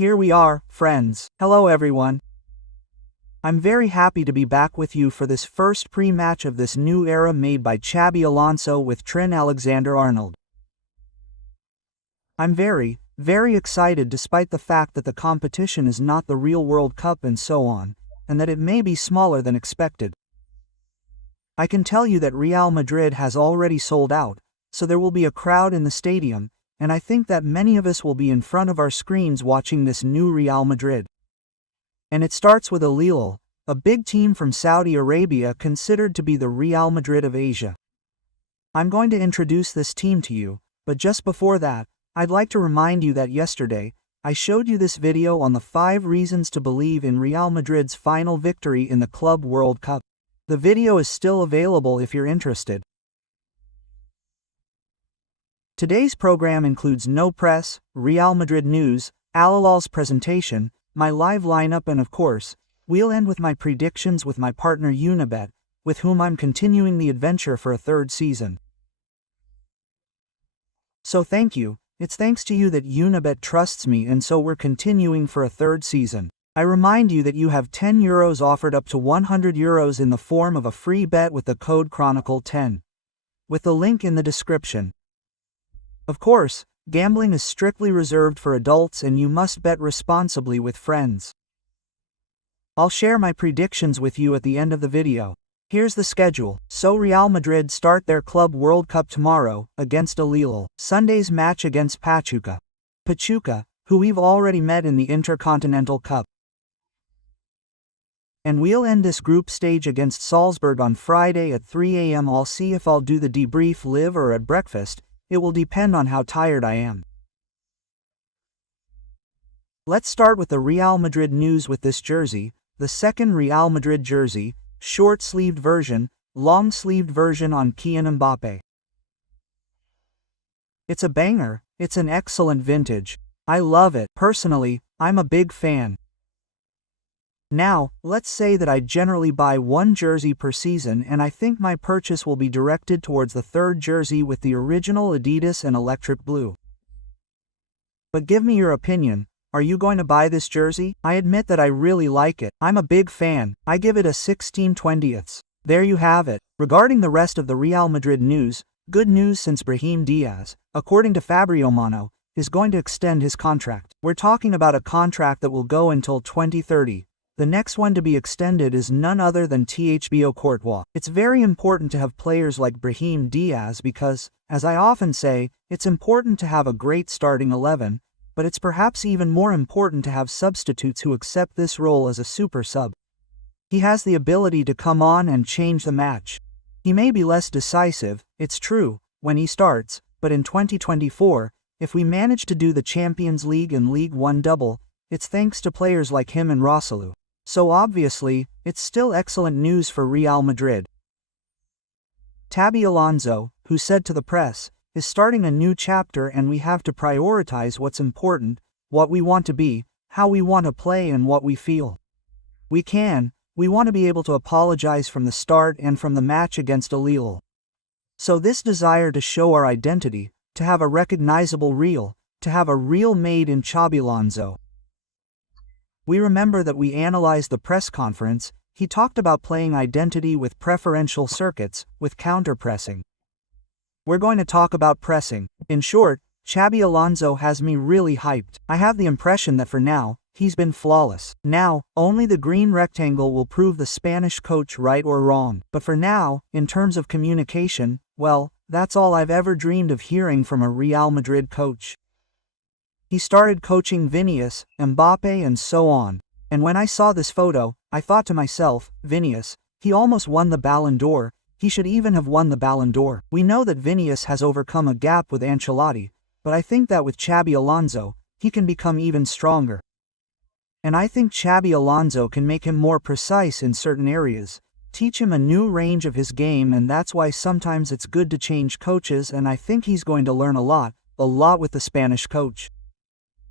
Here we are, friends. Hello everyone. I'm very happy to be back with you for this first pre-match of this new era made by Xabi Alonso with Trent Alexander-Arnold. I'm very excited despite the fact that the competition is not the real World Cup and so on, and that it may be smaller than expected. I can tell you that Real Madrid has already sold out, so there will be a crowd in the stadium, and I think that many of us will be in front of our screens watching this new Real Madrid. And it starts with al-hilal, a big team from Saudi Arabia considered to be the Real Madrid of Asia. I'm going to introduce this team to you, but just before that, I'd like to remind you that yesterday, I showed you this video on the 5 reasons to believe in Real Madrid's final victory in the Club World Cup. The video is still available if you're interested. Today's program includes no press, Real Madrid news, al-hilal's presentation, my live lineup and of course, we'll end with my predictions with my partner Unibet, with whom I'm continuing the adventure for a 3rd season. So thank you, it's thanks to you that Unibet trusts me and so we're continuing for a 3rd season. I remind you that you have €10 offered up to €100 in the form of a free bet with the code Chronicle10. With the link in the description. Of course, gambling is strictly reserved for adults and you must bet responsibly with friends. I'll share my predictions with you at the end of the video. Here's the schedule. So Real Madrid start their Club World Cup tomorrow, against al-hilal. Sunday's match against Pachuca, who we've already met in the Intercontinental Cup. And we'll end this group stage against Salzburg on Friday at 3 AM. I'll see if I'll do the debrief live or at breakfast. It will depend on how tired I am. Let's start with the Real Madrid news with this jersey, the second Real Madrid jersey, short-sleeved version, long-sleeved version on Kylian Mbappé. It's a banger, it's an excellent vintage. I love it. Personally, I'm a big fan. Now, let's say that I generally buy 1 jersey per season and I think my purchase will be directed towards the 3rd jersey with the original Adidas and electric blue. But give me your opinion, are you going to buy this jersey? I admit that I really like it. I'm a big fan. I give it a 16/20. There you have it. Regarding the rest of the Real Madrid news, good news since Brahim Diaz, according to Fabrizio Romano, is going to extend his contract. We're talking about a contract that will go until 2030. The next one to be extended is none other than Thibaut Courtois. It's very important to have players like Brahim Diaz because, as I often say, it's important to have a great starting 11, but it's perhaps even more important to have substitutes who accept this role as a super sub. He has the ability to come on and change the match. He may be less decisive, it's true, when he starts, but in 2024, if we manage to do the Champions League and League One double, it's thanks to players like him and Rosselló. So obviously, it's still excellent news for Real Madrid. Xabi Alonso, who said to the press, is starting a new chapter and we have to prioritize what's important, what we want to be, how we want to play and what we feel. We want to be able to apologize from the start and from the match against al-hilal. So this desire to show our identity, to have a recognizable real, to have a real made in Xabi Alonso. We remember that we analyzed the press conference, he talked about playing identity with preferential circuits, with counter-pressing. We're going to talk about pressing. In short, Xabi Alonso has me really hyped. I have the impression that for now, he's been flawless. Now, only the green rectangle will prove the Spanish coach right or wrong. But for now, in terms of communication, well, that's all I've ever dreamed of hearing from a Real Madrid coach. He started coaching Vinícius, Mbappé and so on. And when I saw this photo, I thought to myself, Vinícius, he almost won the Ballon d'Or, he should even have won the Ballon d'Or. We know that Vinícius has overcome a gap with Ancelotti, but I think that with Xabi Alonso, he can become even stronger. And I think Xabi Alonso can make him more precise in certain areas, teach him a new range of his game and that's why sometimes it's good to change coaches and I think he's going to learn a lot with the Spanish coach.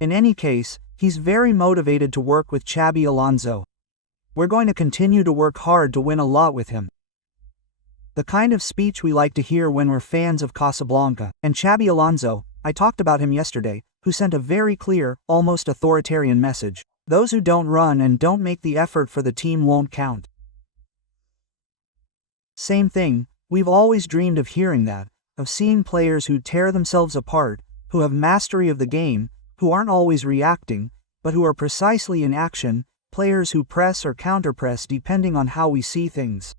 In any case, he's very motivated to work with Xabi Alonso. We're going to continue to work hard to win a lot with him. The kind of speech we like to hear when we're fans of Casablanca. And Xabi Alonso, I talked about him yesterday, who sent a very clear, almost authoritarian message. Those who don't run and don't make the effort for the team won't count. Same thing, we've always dreamed of hearing that, of seeing players who tear themselves apart, who have mastery of the game, who aren't always reacting, but who are precisely in action, players who press or counterpress depending on how we see things.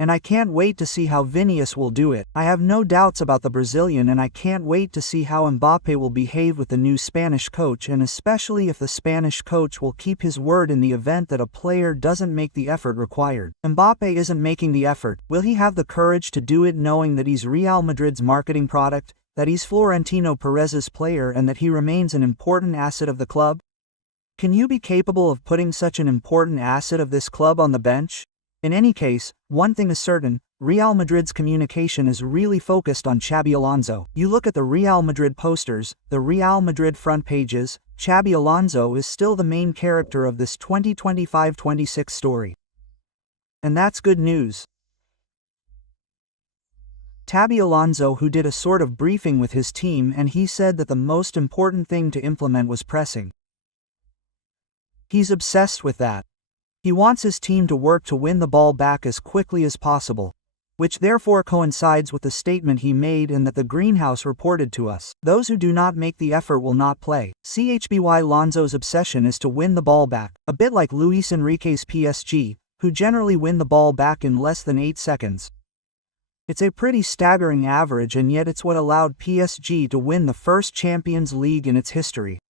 And I can't wait to see how Vinícius will do it. I have no doubts about the Brazilian, and I can't wait to see how Mbappé will behave with the new Spanish coach, and especially if the Spanish coach will keep his word in the event that a player doesn't make the effort required. Mbappé isn't making the effort. Will he have the courage to do it knowing that he's Real Madrid's marketing product, that he's Florentino Perez's player, and that he remains an important asset of the club? Can you be capable of putting such an important asset of this club on the bench? In any case, one thing is certain, Real Madrid's communication is really focused on Xabi Alonso. You look at the Real Madrid posters, the Real Madrid front pages, Xabi Alonso is still the main character of this 2025-26 story. And that's good news. Xabi Alonso, who did a sort of briefing with his team, and he said that the most important thing to implement was pressing. He's obsessed with that. He wants his team to work to win the ball back as quickly as possible, which therefore coincides with the statement he made and that the Greenhouse reported to us. Those who do not make the effort will not play. Xabi Alonso's obsession is to win the ball back, a bit like Luis Enrique's PSG, who generally win the ball back in less than 8 seconds. It's a pretty staggering average, and yet it's what allowed PSG to win the first Champions League in its history.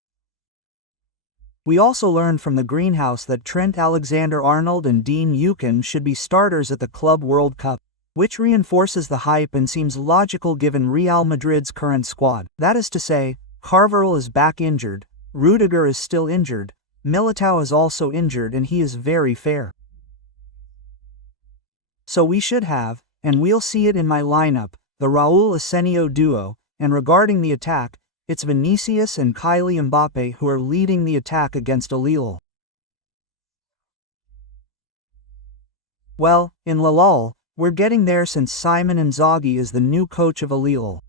We also learned from the Greenhouse that Trent Alexander-Arnold and Dean Huijsen should be starters at the Club World Cup, which reinforces the hype and seems logical given Real Madrid's current squad. That is to say, Carvajal is back injured, Rudiger is still injured, Militao is also injured, and he is very fair. So we should have, and we'll see it in my lineup, the Raúl Asenio duo, and regarding the attack, it's Vinícius and Kylian Mbappé who are leading the attack against al-Hilal. Well, in al-Hilal, we're getting there since Simon Inzaghi is the new coach of al-Hilal.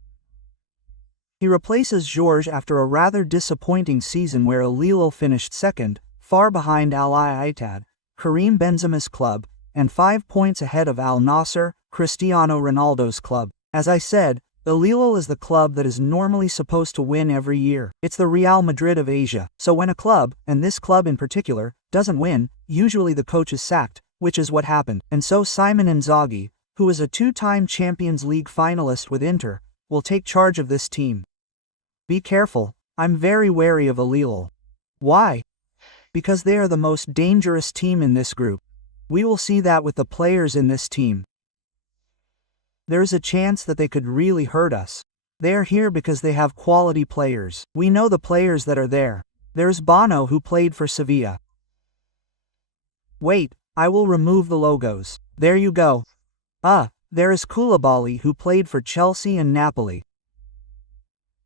He replaces Jorge after a rather disappointing season where al-Hilal finished second, far behind Al-Ittihad, Karim Benzema's club, and 5 points ahead of Al-Nassr, Cristiano Ronaldo's club. As I said, al-Hilal is the club that is normally supposed to win every year. It's the Real Madrid of Asia. So when a club, and this club in particular, doesn't win, usually the coach is sacked, which is what happened. And so Simon Inzaghi, who is a 2-time Champions League finalist with Inter, will take charge of this team. Be careful, I'm very wary of al-Hilal. Why? Because they are the most dangerous team in this group. We will see that with the players in this team. There's a chance that they could really hurt us. They are here because they have quality players. We know the players that are there. There's Bono, who played for Sevilla. Wait, I will remove the logos. There you go. There is Koulibaly, who played for Chelsea and Napoli.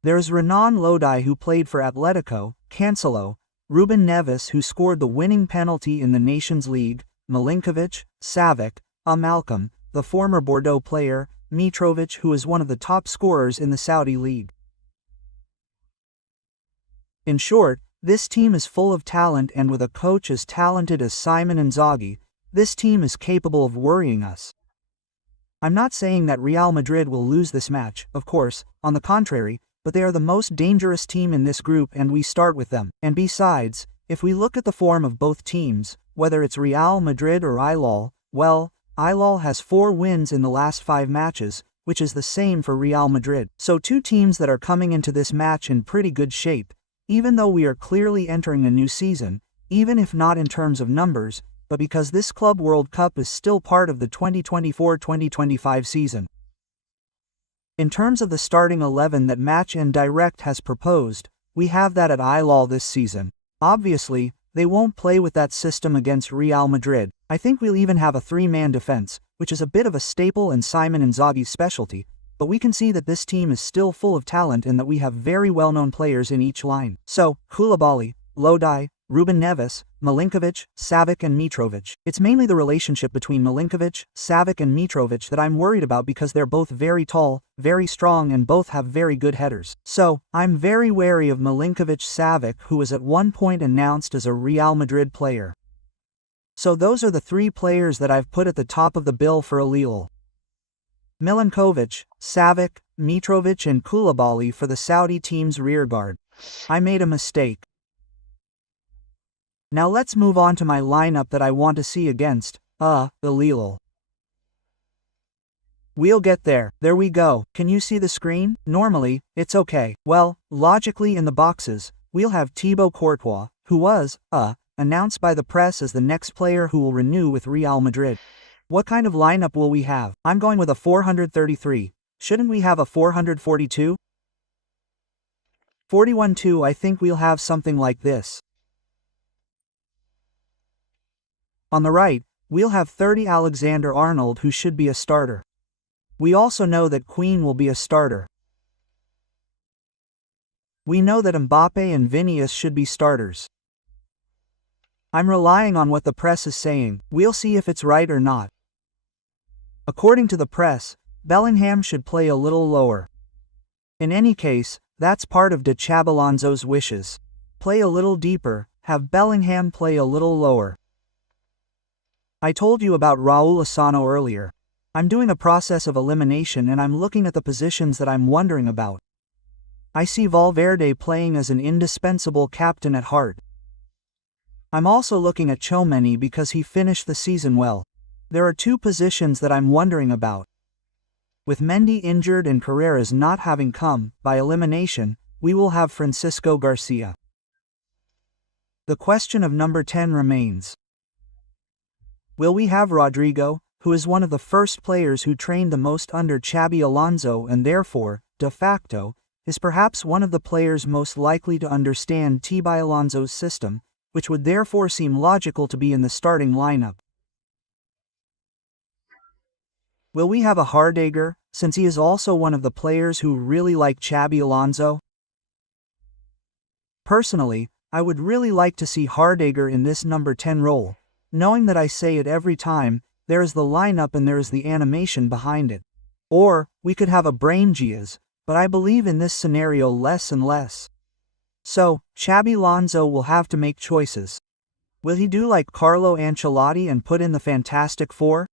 There's Renan Lodi, who played for Atletico, Cancelo, Ruben Neves, who scored the winning penalty in the Nations League, Milinkovic, Savic, Malcolm, the former Bordeaux player, Mitrovic, who is one of the top scorers in the Saudi League. In short, this team is full of talent, and with a coach as talented as Simon Inzaghi, this team is capable of worrying us. I'm not saying that Real Madrid will lose this match, of course, on the contrary, but they are the most dangerous team in this group and we start with them. And besides, if we look at the form of both teams, whether it's Real Madrid or al-Hilal, well, al-Hilal has 4 wins in the last 5 matches, which is the same for Real Madrid. So 2 teams that are coming into this match in pretty good shape, even though we are clearly entering a new season, even if not in terms of numbers, but because this Club World Cup is still part of the 2024-2025 season. In terms of the starting 11 that Match and Direct has proposed, we have that at al-Hilal this season. Obviously, they won't play with that system against Real Madrid. I think we'll even have a 3-man defense, which is a bit of a staple and Simon Inzaghi's specialty, but we can see that this team is still full of talent and that we have very well-known players in each line. So, Koulibaly, Lodi, Ruben Neves, Milinkovic, Savic and Mitrovic. It's mainly the relationship between Milinkovic, Savic and Mitrovic that I'm worried about because they're both very tall, very strong and both have very good headers. So, I'm very wary of Milinkovic Savic, who was at one point announced as a Real Madrid player. So those are the three players that I've put at the top of the bill for al-hilal. Milinkovic, Savic, Mitrovic and Koulibaly for the Saudi team's rearguard. I made a mistake. Now let's move on to my lineup that I want to see against al-hilal. We'll get there. There we go. Can you see the screen? Normally, it's okay. Well, logically in the boxes, we'll have Thibaut Courtois, who was announced by the press as the next player who will renew with Real Madrid. What kind of lineup will we have? I'm going with a 433. Shouldn't we have a 442? 41-2. I think we'll have something like this. On the right, we'll have 30 Alexander-Arnold, who should be a starter. We also know that Queen will be a starter. We know that Mbappe and Vinícius should be starters. I'm relying on what the press is saying. We'll see if it's right or not. According to the press, Bellingham should play a little lower. In any case, that's part of Xabi Alonso's wishes. Play a little deeper, have Bellingham play a little lower. I told you about Raúl Asano earlier. I'm doing a process of elimination and I'm looking at the positions that I'm wondering about. I see Valverde playing as an indispensable captain at heart. I'm also looking at Tchouaméni because he finished the season well. There are two positions that I'm wondering about. With Mendy injured and Carreras not having come by elimination, we will have Francisco Garcia. The question of number 10 remains. Will we have Rodrygo, who is one of the first players who trained the most under Xabi Alonso and therefore, de facto, is perhaps one of the players most likely to understand Xabi Alonso's system, which would therefore seem logical to be in the starting lineup. Will we have a Hardegger, since he is also one of the players who really like Xabi Alonso? Personally, I would really like to see Hardegger in this number 10 role, knowing that I say it every time, there is the lineup and there is the animation behind it. Or, we could have a Brain Diaz, but I believe in this scenario less and less. So, Xabi Alonso will have to make choices. Will he do like Carlo Ancelotti and put in the Fantastic Four?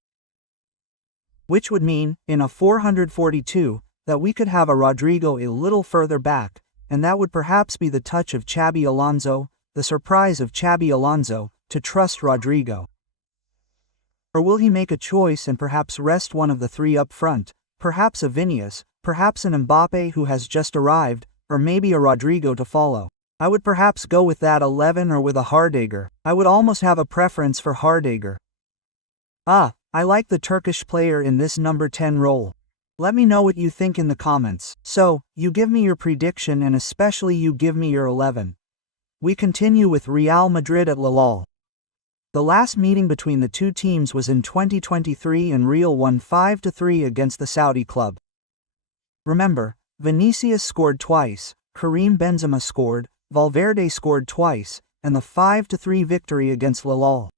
Which would mean, in a 442, that we could have a Rodrygo a little further back, and that would perhaps be the touch of Xabi Alonso, the surprise of Xabi Alonso, to trust Rodrygo. Or will he make a choice and perhaps rest one of the three up front, perhaps a Vinícius, perhaps an Mbappe who has just arrived, or maybe a Rodrygo to follow? I would perhaps go with that 11 or with a Hardegger. I would almost have a preference for Hardegger. I like the Turkish player in this number 10 role. Let me know what you think in the comments. So, you give me your prediction and especially you give me your 11. We continue with Real Madrid at al-hilal. The last meeting between the two teams was in 2023 and Real won 5-3 against the Saudi club. Remember, Vinícius scored twice, Karim Benzema scored, Valverde scored twice, and the 5-3 victory against al-hilal.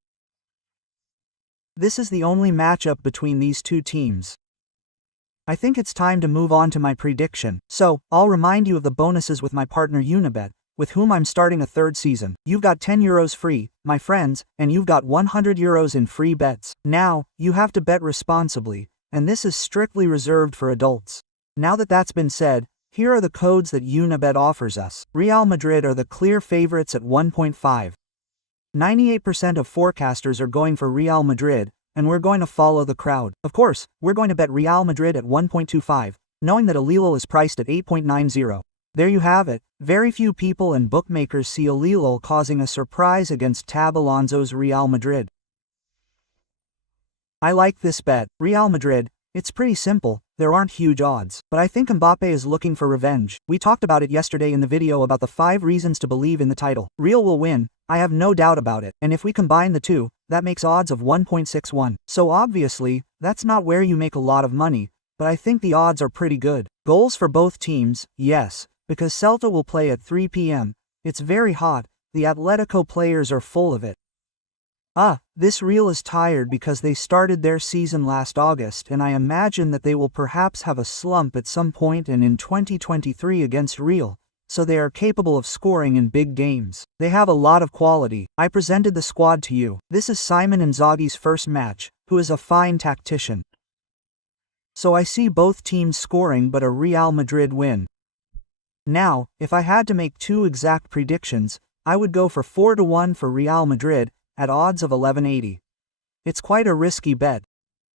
This is the only matchup between these two teams. I think it's time to move on to my prediction, so I'll remind you of the bonuses with my partner Unibet, with whom I'm starting a third season. You've got €10 free, my friends, and you've got €100 in free bets. Now, you have to bet responsibly, and this is strictly reserved for adults. Now that that's been said, here are the codes that Unibet offers us. Real Madrid are the clear favorites at 1.5. 98% of forecasters are going for Real Madrid, and we're going to follow the crowd. Of course, we're going to bet Real Madrid at 1.25, knowing that al-hilal is priced at 8.90. There you have it. Very few people and bookmakers see al-hilal causing a surprise against Xabi Alonso's Real Madrid. I like this bet. Real Madrid, it's pretty simple, there aren't huge odds, but I think Mbappe is looking for revenge. We talked about it yesterday in the video about the 5 reasons to believe in the title. Real will win, I have no doubt about it, and if we combine the two, that makes odds of 1.61. So obviously, that's not where you make a lot of money, but I think the odds are pretty good. Goals for both teams, yes, because Celta will play at 3 p.m. It's very hot, The Atletico players are full of it. This Real is tired because they started their season last August, and I imagine that they will perhaps have a slump at some point and in 2023 against Real, so they are capable of scoring in big games. They have a lot of quality. I presented the squad to you. This is Simon Inzaghi's first match, who is a fine tactician. So I see both teams scoring but a Real Madrid win. Now, if I had to make two exact predictions, I would go for 4-1 for Real Madrid, at odds of 11.80. It's quite a risky bet.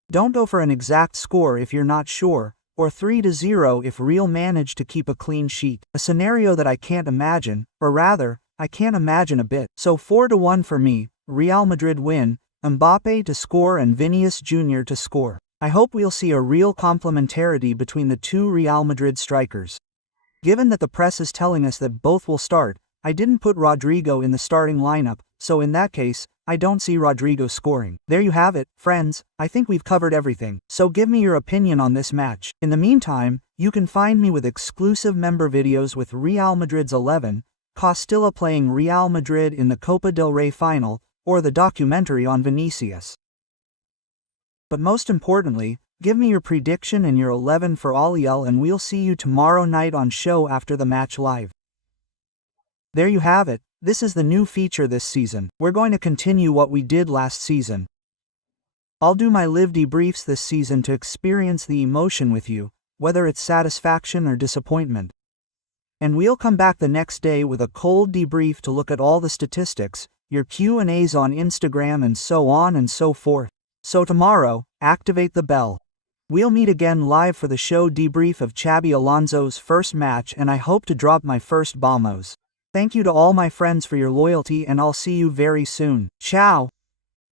Don't go for an exact score if you're not sure, or 3-0 if Real manage to keep a clean sheet. A scenario that I can't imagine, or rather, I can't imagine a bit. So 4-1 for me, Real Madrid win, Mbappe to score and Vinícius Júnior to score. I hope we'll see a real complementarity between the two Real Madrid strikers. Given that the press is telling us that both will start, I didn't put Rodrygo in the starting lineup, so in that case, I don't see Rodrygo scoring. There you have it, friends. I think we've covered everything, so give me your opinion on this match. In the meantime, you can find me with exclusive member videos with Real Madrid's 11, Castilla playing Real Madrid in the Copa del Rey final, or the documentary on Vinícius. But most importantly, give me your prediction and your 11 for al-hilal, and we'll see you tomorrow night on show after the match live. There you have it. This is the new feature this season. We're going to continue what we did last season. I'll do my live debriefs this season to experience the emotion with you, whether it's satisfaction or disappointment. And we'll come back the next day with a cold debrief to look at all the statistics, your Q&As on Instagram and so on and so forth. So tomorrow, activate the bell. We'll meet again live for the show debrief of Xabi Alonso's first match, and I hope to drop my first bombos. Thank you to all my friends for your loyalty, and I'll see you very soon. Ciao!